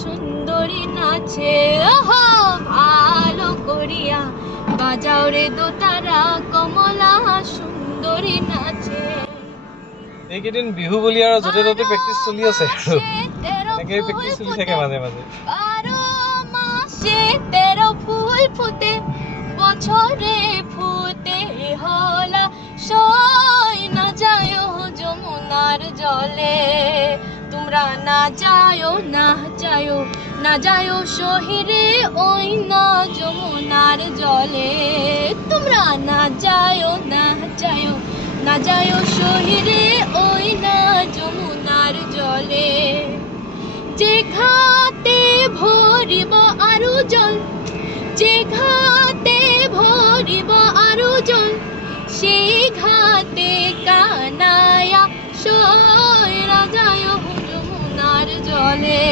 সুন্দরী নাচে ভালো করিয়া বাজাও রে দোতারা কমলা সুন্দরী নাচে। এইকেইদিন বিহু বুলি আৰু য'তে ত'তে প্ৰেক্টিচ চলি আছে আৰু এনেকৈ প্ৰেক্টিচ চলি থাকে মাজে মাজে। 12 মাসে 13 ফুল ফুটে বছরে ফুটে হলা সই না যায় যমুনার জলে। তোমরা না যায় না যায় শহরে ওই না যমুনার জলে। তোমরা না যায় না যায় শহরে ওই না যমুনার জলে। যে ঘাটে ভরিব আরু জল যে ঘাটে ভরিব আরু জল সেই ঘাটে কানায়া সই রাজায় যমুনার জলে।